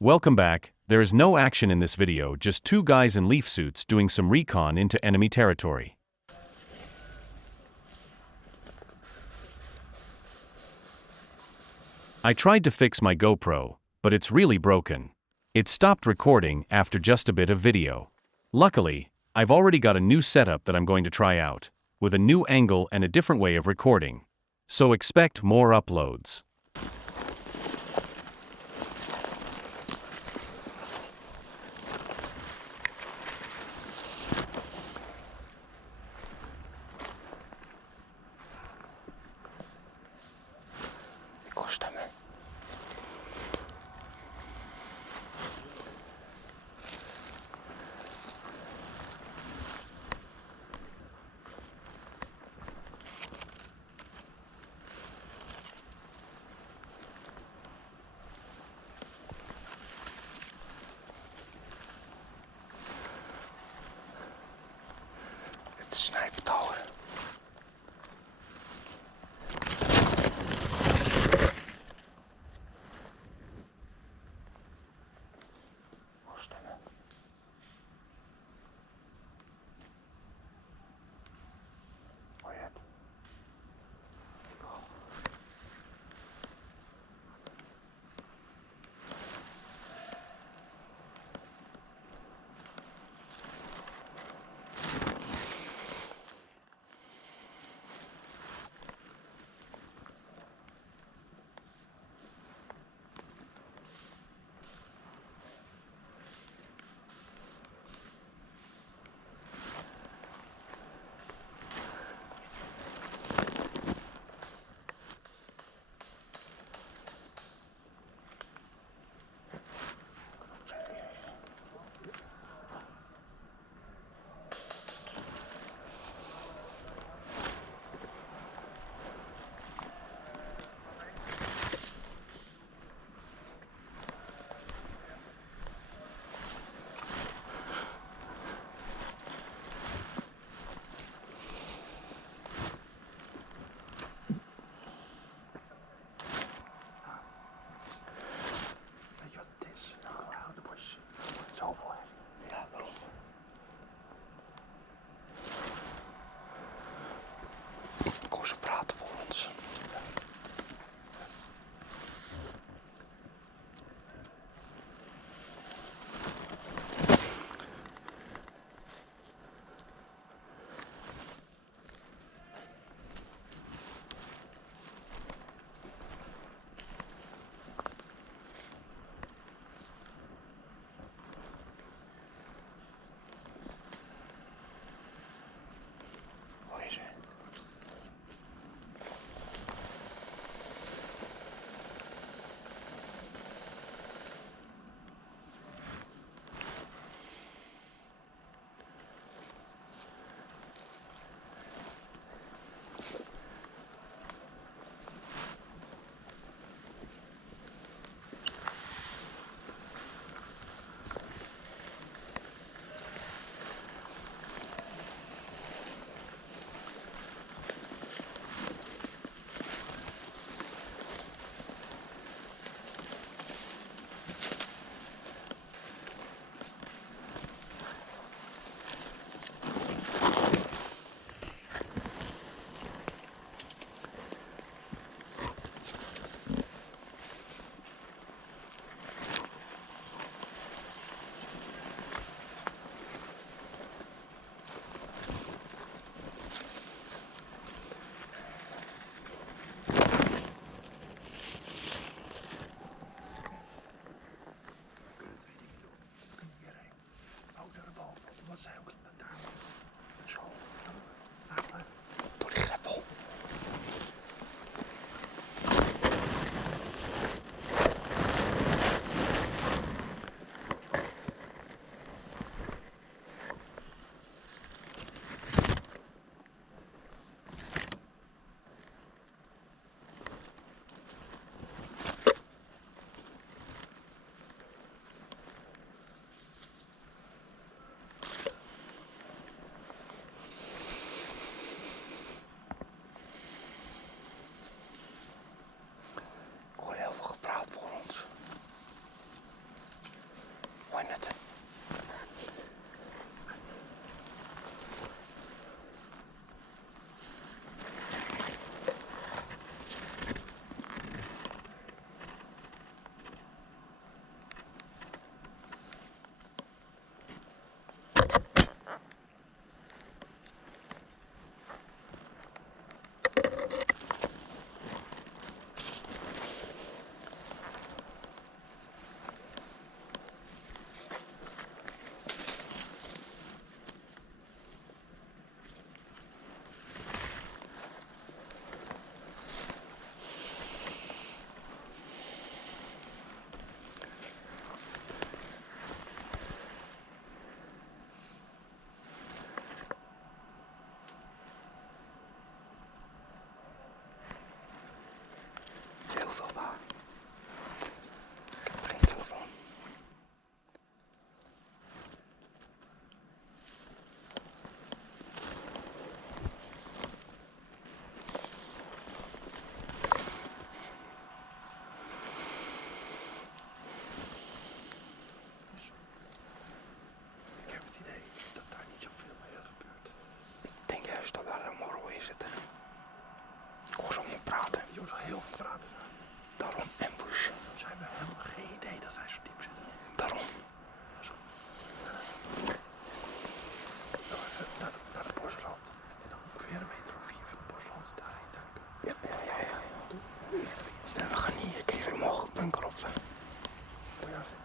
Welcome back. There is no action in this video, just two guys in leaf suits doing some recon into enemy territory. I tried to fix my GoPro, but it's really broken. It stopped recording after just a bit of video. Luckily, I've already got a new setup that I'm going to try out, with a new angle and a different way of recording. So expect more uploads. Kóstame. Het is snijptouwen. Kóstame. Ojet.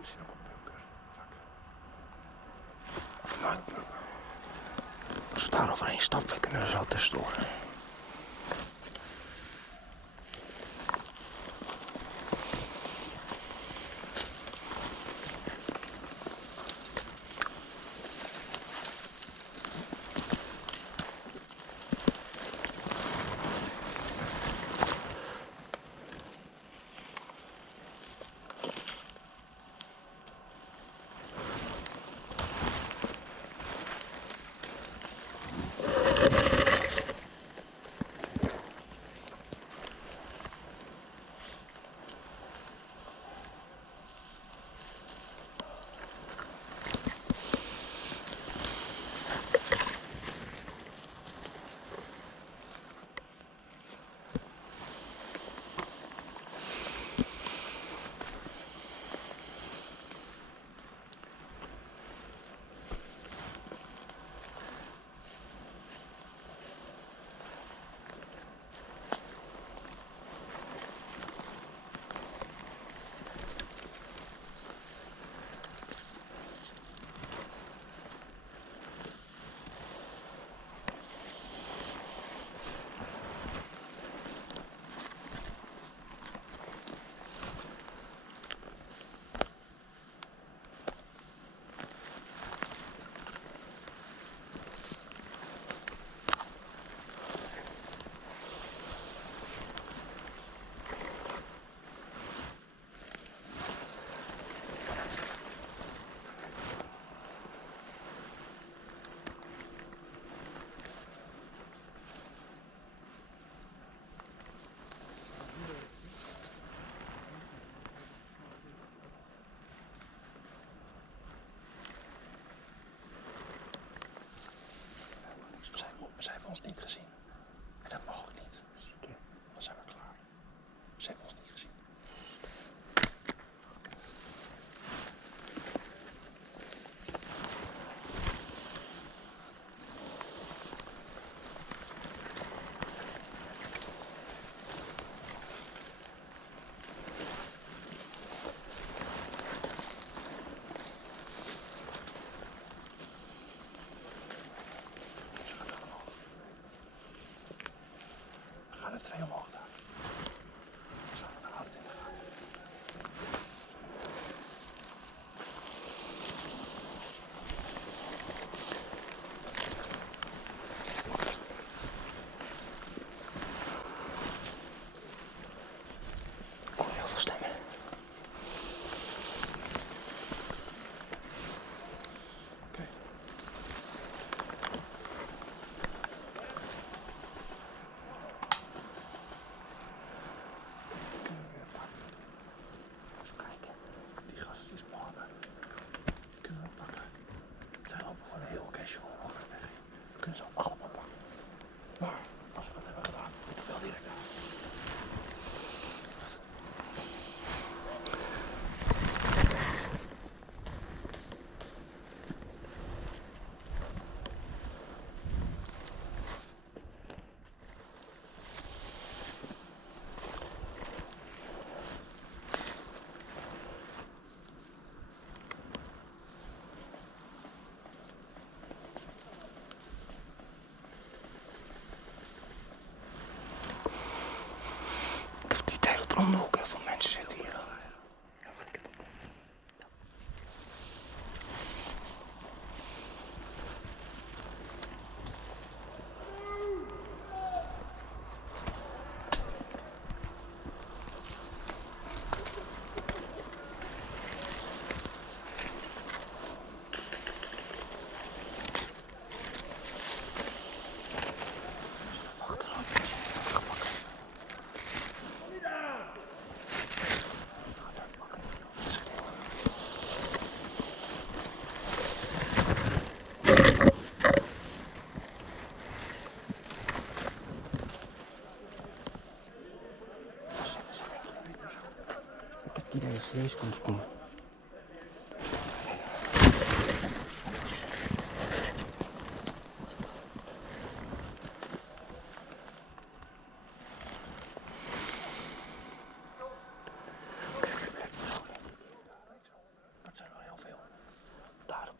Misschien nog een bunker. Fuck. Of maak. Als we daar overheen stappen, kunnen we er zo tussendoor. Ze hebben ons niet gezien. En dat mag ook niet. Dan zijn we klaar. Ze hebben ons niet gezien. We gaan er 2 omhoog daar. We staan er hard in de gaten. Ik hoor heel veel stemmen. Oké. Kunnen we weer pakken. Even kijken. Die gasten die spannen. Kunnen we pakken. Zij lopen gewoon heel casual achter weg. We kunnen ze allemaal pakken. Maar als we dat hebben gedaan, moet het wel direct aan. Ik heb het idee dat er om de hoek heel veel mensen zitten hier. Ja, wat ik het op. Achteraan. Gepakken.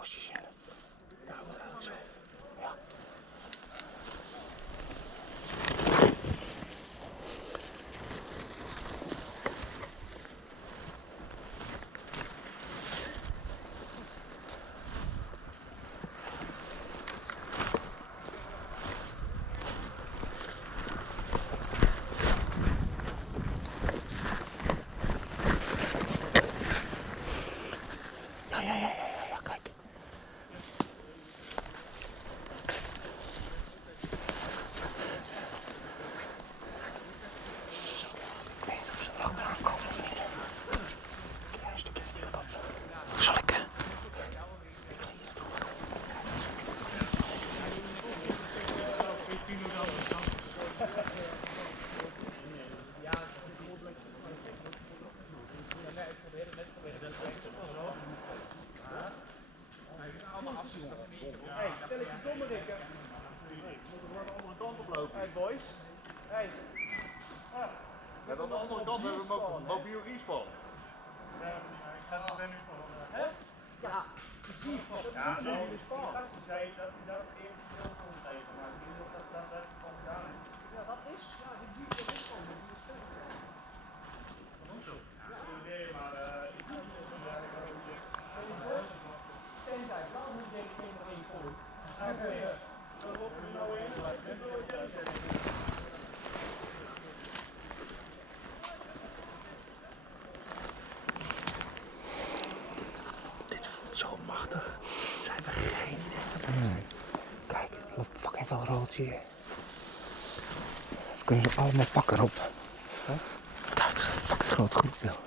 bosjes in. Ja, wat eigenlijk zo. Ja. Ja, kijk. Ik weet niet of ze er achteraan komen of niet. Kijk, een stukje verder op. Zal ik? Ik ga hier naartoe. Hey, stel ik je domme dikke. We worden de andere kant oplopen. Hey boys. Hey. We hebben aan de andere kant hebben we een mobiel respawn. Ja, ik ga er nu voor. Hè? Ja, die van. Ja, nou, die gasten zeiden dat hij dat eerst veel kon geven, maar ik weet niet of dat van gedaan is. Ja, dat is. Ja, die jeep dat is van. Die is sterk. Hoezo? Ja, geen idee, maar ik zie het niet. Tenzij, dan moet je geen erin voor. Zo lopen we nou in. Dit voelt zo machtig. Ze hebben geen idee wat we doen. Kijk, het loopt fucking veel rood hier. We kunnen ze allemaal pakken erop. Kijk, er staat een fucking grote groep veel.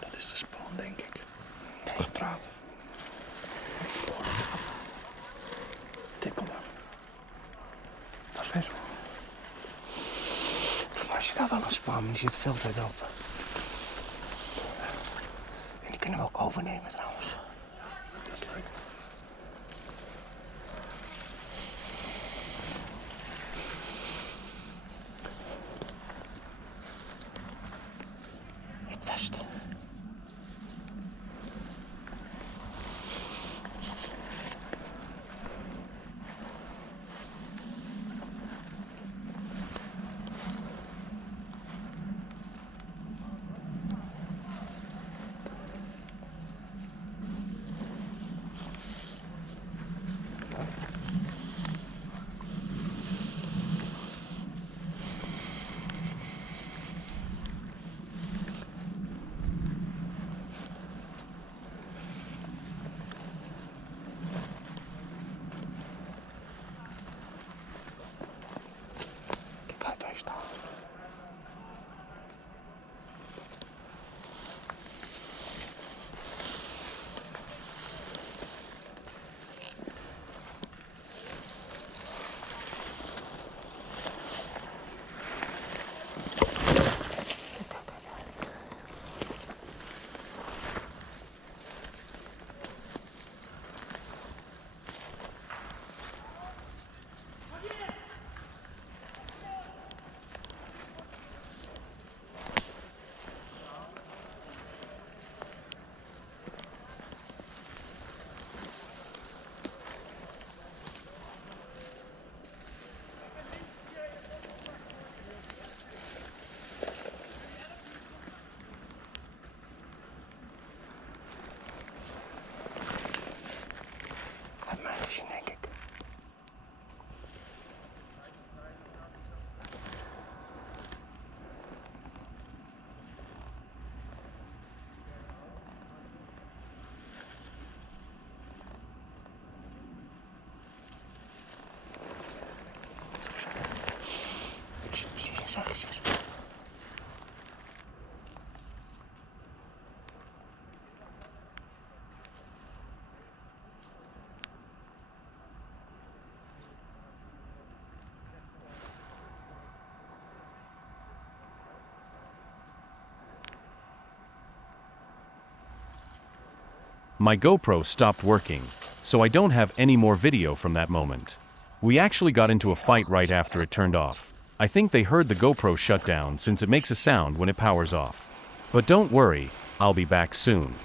Dat is de spawn, denk ik. Nee, praten. Tippel dan. Dat is geen spawn. Maar als je daar wel een spawn, die zit veel te open. En die kunnen we ook overnemen trouwens. Dat is leuk. Het westen. My GoPro stopped working, so I don't have any more video from that moment. We actually got into a fight right after it turned off. I think they heard the GoPro shut down since it makes a sound when it powers off. But don't worry, I'll be back soon.